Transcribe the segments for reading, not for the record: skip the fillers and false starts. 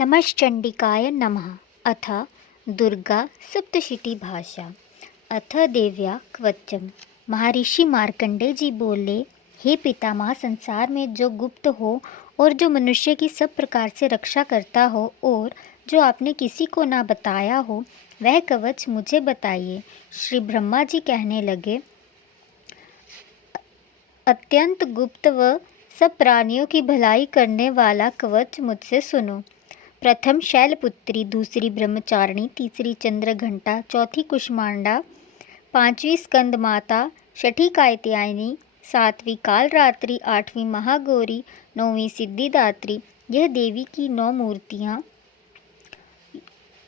नमश्चंडिकाय नमः। अथ दुर्गा सप्तशती भाषा। अथ देव्या क्वचन। महर्षि मार्कंडेय जी बोले, हे पितामह, संसार में जो गुप्त हो और जो मनुष्य की सब प्रकार से रक्षा करता हो और जो आपने किसी को ना बताया हो, वह कवच मुझे बताइए। श्री ब्रह्मा जी कहने लगे, अत्यंत गुप्त व सब प्राणियों की भलाई करने वाला कवच मुझसे सुनो। प्रथम शैलपुत्री, दूसरी ब्रह्मचारिणी, तीसरी चंद्रघंटा, चौथी कुष्मांडा, पांचवी स्कंद माता, छठी कात्यायनी, सातवीं कालरात्रि, आठवीं महागौरी, नौवीं सिद्धिदात्री। यह देवी की 9 मूर्तियाँ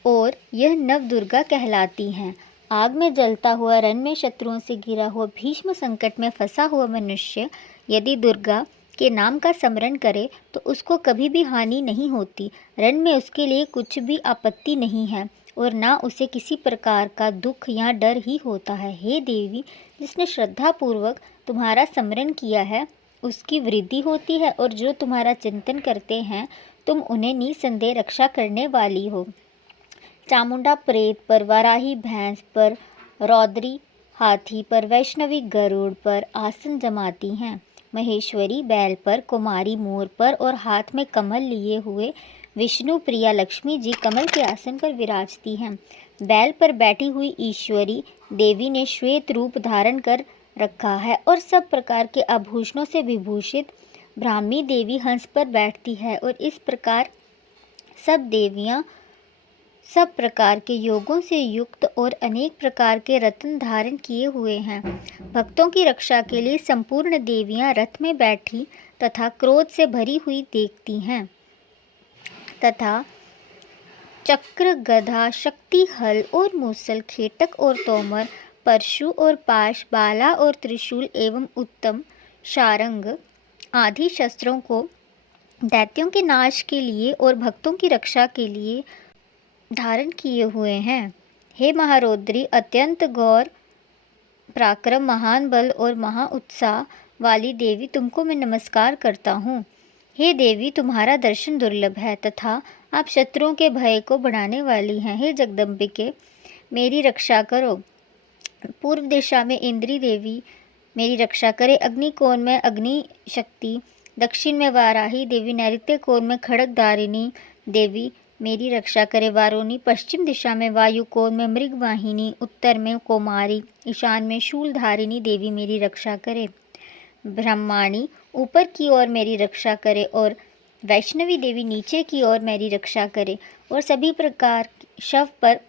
और यह नव दुर्गा कहलाती हैं। आग में जलता हुआ, रण में शत्रुओं से घिरा हुआ, भीष्म संकट में फंसा हुआ मनुष्य यदि दुर्गा के नाम का स्मरण करे तो उसको कभी भी हानि नहीं होती। रण में उसके लिए कुछ भी आपत्ति नहीं है और ना उसे किसी प्रकार का दुख या डर ही होता है। हे देवी, जिसने श्रद्धापूर्वक तुम्हारा स्मरण किया है उसकी वृद्धि होती है और जो तुम्हारा चिंतन करते हैं तुम उन्हें निसंदेह रक्षा करने वाली हो। चामुंडा प्रेत पर, वाराही भैंस पर, रौद्री हाथी पर, वैष्णवी गरुड़ पर आसन जमाती हैं। महेश्वरी बैल पर, कुमारी मोर पर और हाथ में कमल लिए हुए विष्णु प्रिया लक्ष्मी जी कमल के आसन पर विराजती हैं। बैल पर बैठी हुई ईश्वरी देवी ने श्वेत रूप धारण कर रखा है और सब प्रकार के आभूषणों से विभूषित ब्राह्मी देवी हंस पर बैठती है और इस प्रकार सब देवियाँ सब प्रकार के योगों से युक्त और अनेक प्रकार के रत्न धारण किए हुए हैं। भक्तों की रक्षा के लिए संपूर्ण देवियां रथ में बैठी तथा क्रोध से भरी हुई देखती हैं तथा चक्र, गदा, शक्ति, हल और मूसल, खेटक और तोमर, परशु और पाश, बाला और त्रिशूल एवं उत्तम शारंग आदि शस्त्रों को दैत्यों के नाश के लिए और भक्तों की रक्षा के लिए धारण किए हुए हैं। हे महारौद्री, अत्यंत गौर पराक्रम, महान बल और महा उत्साह वाली देवी, तुमको मैं नमस्कार करता हूँ। हे देवी, तुम्हारा दर्शन दुर्लभ है तथा आप शत्रुओं के भय को बढ़ाने वाली हैं। हे जगदम्बिके, मेरी रक्षा करो। पूर्व दिशा में इंद्री देवी मेरी रक्षा करे। अग्निकोण में अग्नि शक्ति, दक्षिण में वाराही देवी, नैऋत्य कोण में खड्गधारिणी देवी मेरी रक्षा करे। वारुणी, पश्चिम दिशा में वायु कोण में मृगवाहिनी, उत्तर में कौमारी, ईशान में शूलधारिणी देवी मेरी रक्षा करे। ब्रह्माणी, ऊपर की ओर मेरी रक्षा करे और वैष्णवी देवी नीचे की ओर मेरी रक्षा करे और सभी प्रकार शव पर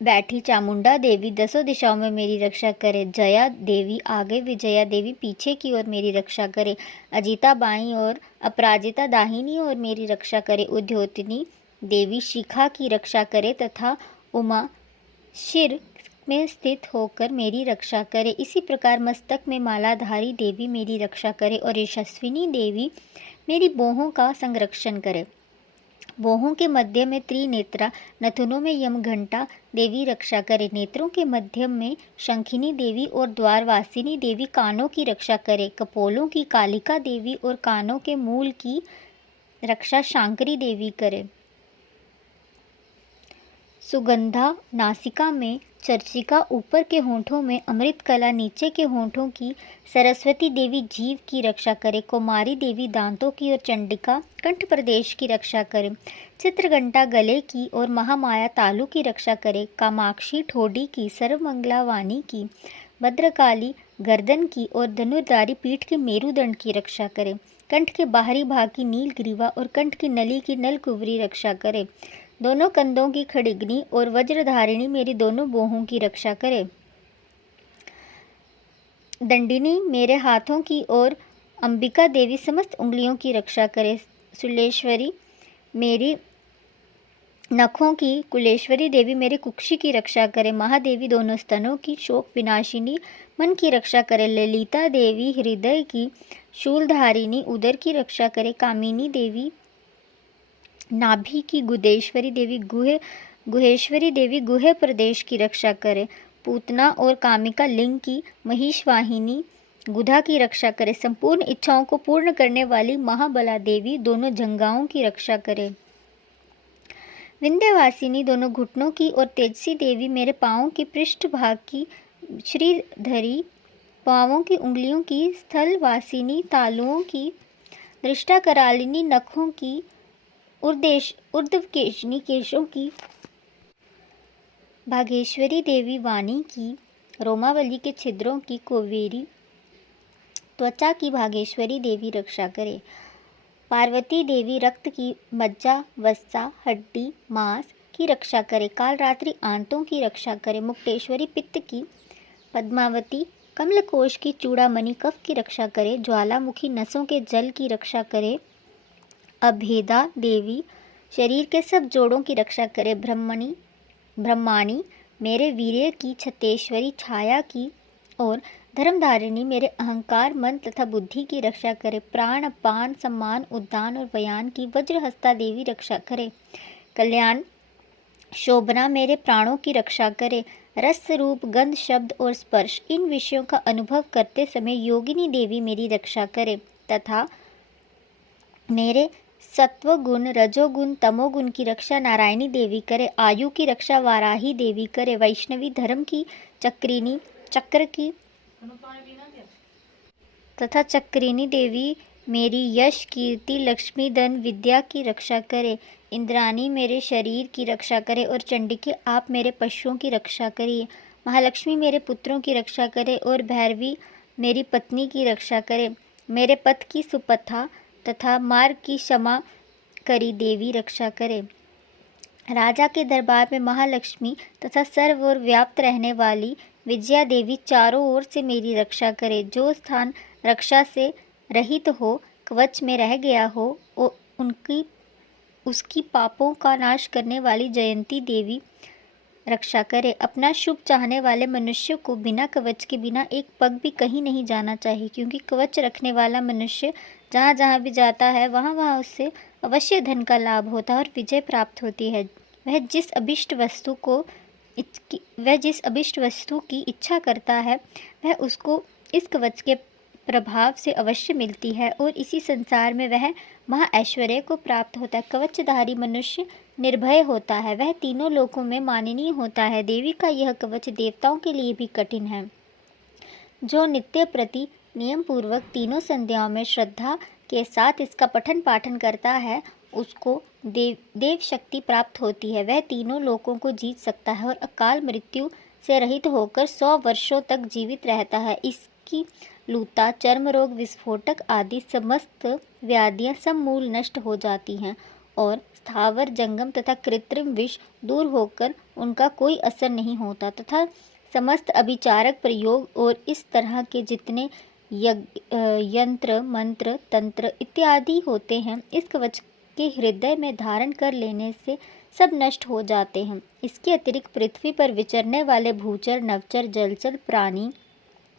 बैठी चामुंडा देवी दसों दिशाओं में मेरी रक्षा करे। जया देवी आगे, विजया देवी पीछे की ओर मेरी रक्षा करे। अजिता बाईं और अपराजिता दाहिनी ओर मेरी रक्षा करे। उद्योतनी देवी शिखा की रक्षा करे तथा उमा शिर में स्थित होकर मेरी रक्षा करे। इसी प्रकार मस्तक में मालाधारी देवी मेरी रक्षा करे और यशस्विनी देवी मेरी बाहों का संरक्षण करे। बाहों के मध्य में त्रिनेत्रा, नथुनों में यमघंटा देवी रक्षा करे। नेत्रों के मध्य में शंखिनी देवी और द्वारवासिनी देवी कानों की रक्षा करे। कपोलों की कालिका देवी और कानों के मूल की रक्षा शांकरी देवी करे। सुगंधा नासिका में, चर्चिका ऊपर के होंठों में, अमृत कला नीचे के होंठों की सरस्वती देवी जीव की रक्षा करे। कुमारी देवी दांतों की और चंडिका कंठ प्रदेश की रक्षा करे। चित्रघंटा गले की और महामाया तालु की रक्षा करे। कामाक्षी ठोडी की, सर्वमंगला वाणी की, भद्रकाली गर्दन की और धनुर्धारी पीठ के मेरुदंड की रक्षा करे। कंठ के बाहरी भाग की नीलग्रीवा और कंठ की नली की नलकुवरी रक्षा करे। दोनों कंधों की खड़िगनी और वज्रधारिणी मेरी दोनों बाहों की रक्षा करे। दंडिनी मेरे हाथों की और अंबिका देवी समस्त उंगलियों की रक्षा करे। सुलेश्वरी मेरी नखों की, कुलेश्वरी देवी मेरे कुक्षी की रक्षा करे। महादेवी दोनों स्तनों की, शोक विनाशिनी मन की रक्षा करे। ललिता देवी हृदय की, शूलधारिणी उदर की रक्षा करे। कामिनी देवी नाभि की, गुदेश्वरी देवी गुहेश्वरी देवी गुहे प्रदेश की रक्षा करे। पूतना और कामिका लिंग की, महिषवाहिनी गुधा की रक्षा करे। संपूर्ण इच्छाओं को पूर्ण करने वाली महाबला देवी दोनों जंघाओं की रक्षा करे। विंध्यवासिनी दोनों घुटनों की और तेजसी देवी मेरे पाँवों की पृष्ठभाग की, श्रीधरी पाँवों की उंगलियों की, स्थलवासिनी तालुओं की, दृष्टा करालिनी नखों की, ऊर्ध्वकेशिनी केशों की, भागेश्वरी देवी वाणी की, रोमावली के छिद्रों की, कोवेरी त्वचा की भागेश्वरी देवी रक्षा करे। पार्वती देवी रक्त की, मज्जा वस्सा हड्डी मांस की रक्षा करे। काल रात्रि आंतों की रक्षा करे। मुक्तेश्वरी पित्त की, पद्मावती कमलकोश की, चूड़ामणि कफ की रक्षा करे। ज्वालामुखी नसों के जल की रक्षा करे। अभेदा देवी शरीर के सब जोड़ों की रक्षा करे। ब्रह्माणी मेरे वीर्य की, छतेश्वरी छाया की और धर्मधारिणी मेरे अहंकार मन तथा बुद्धि की रक्षा करे। प्राण अपान सम्मान उद्दान और व्यान की, वज्रहस्ता देवी रक्षा करे। कल्याण शोभना मेरे प्राणों की रक्षा करे। रस रूप गंध शब्द और स्पर्श इन विषयों का अनुभव करते समय योगिनी देवी मेरी रक्षा करे तथा मेरे सत्वगुण रजोगुण तमोगुण की रक्षा नारायणी देवी करे। आयु की रक्षा वाराही देवी करे। वैष्णवी धर्म की, चक्रिनी चक्र की तथा चक्रिनी देवी मेरी यश कीर्ति लक्ष्मी धन विद्या की रक्षा करे। इंद्राणी मेरे शरीर की रक्षा करे और चंडिके आप मेरे पशुओं की रक्षा करिए। महालक्ष्मी मेरे पुत्रों की रक्षा करे और भैरवी मेरी पत्नी की रक्षा करे। मेरे पथ की सुपथा तथा मार्ग की क्षमा करी देवी रक्षा करे। राजा के दरबार में महालक्ष्मी तथा सर्व ओर व्याप्त रहने वाली विजया देवी चारों ओर से मेरी रक्षा करे। जो स्थान रक्षा से रहित हो, कवच में रह गया हो, उसकी पापों का नाश करने वाली जयंती देवी रक्षा करे। अपना शुभ चाहने वाले मनुष्य को बिना कवच के बिना एक पग भी कहीं नहीं जाना चाहिए, क्योंकि कवच रखने वाला मनुष्य जहाँ जहाँ भी जाता है वहाँ वहाँ उससे अवश्य धन का लाभ होता है और विजय प्राप्त होती है। वह जिस अभिष्ट वस्तु की इच्छा करता है वह उसको इस कवच के प्रभाव से अवश्य मिलती है और इसी संसार में वह महाऐश्वर्य को प्राप्त होता है। कवचधारी मनुष्य निर्भय होता है, वह तीनों लोकों में माननीय होता है। देवी का यह कवच देवताओं के लिए भी कठिन है। जो नित्य प्रति नियम पूर्वक तीनों संध्याओं में श्रद्धा के साथ इसका पठन पाठन करता है उसको देव शक्ति प्राप्त होती है। वह तीनों लोकों को जीत सकता है और अकाल मृत्यु से रहित होकर 100 वर्षों तक जीवित रहता है। इसकी लूता चर्म रोग विस्फोटक आदि समस्त व्याधियां समूल नष्ट हो जाती हैं और स्थावर जंगम तथा कृत्रिम विष दूर होकर उनका कोई असर नहीं होता तथा समस्त अभिचारक प्रयोग और इस तरह के जितने यंत्र मंत्र तंत्र इत्यादि होते हैं इस कवच के हृदय में धारण कर लेने से सब नष्ट हो जाते हैं। इसके अतिरिक्त पृथ्वी पर विचरने वाले भूचर नवचर जलचर प्राणी,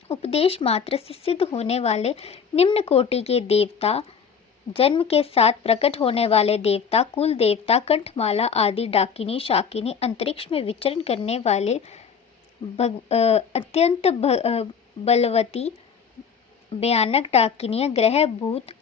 उपदेश मात्र से सिद्ध होने वाले निम्न कोटि के देवता, जन्म के साथ प्रकट होने वाले देवता, कुल देवता, कंठमाला आदि डाकिनी शाकिनी, अंतरिक्ष में विचरण करने वाले अत्यंत बलवती भयानक डाकिनियाँ, ग्रह भूत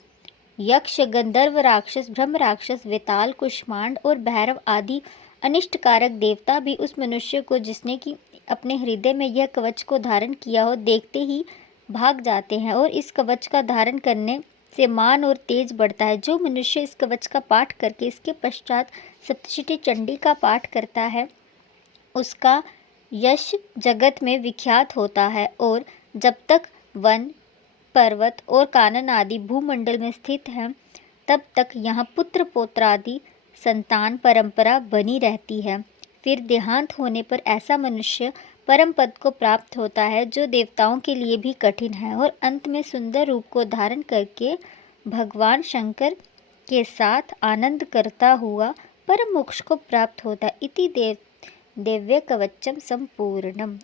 यक्ष गंधर्व राक्षस ब्रह्म राक्षस वेताल कुष्मांड और भैरव आदि अनिष्टकारक देवता भी उस मनुष्य को जिसने कि अपने हृदय में यह कवच को धारण किया हो देखते ही भाग जाते हैं और इस कवच का धारण करने से मान और तेज बढ़ता है। जो मनुष्य इस कवच का पाठ करके इसके पश्चात सप्तशती चंडी का पाठ करता है उसका यश जगत में विख्यात होता है और जब तक वन पर्वत और कानन आदि भूमंडल में स्थित हैं तब तक यहाँ पुत्र पौत्रादि संतान परंपरा बनी रहती है। फिर देहांत होने पर ऐसा मनुष्य परम पद को प्राप्त होता है जो देवताओं के लिए भी कठिन है और अंत में सुंदर रूप को धारण करके भगवान शंकर के साथ आनंद करता हुआ परम मोक्ष को प्राप्त होता है। इति दिव्य कवचम संपूर्णम।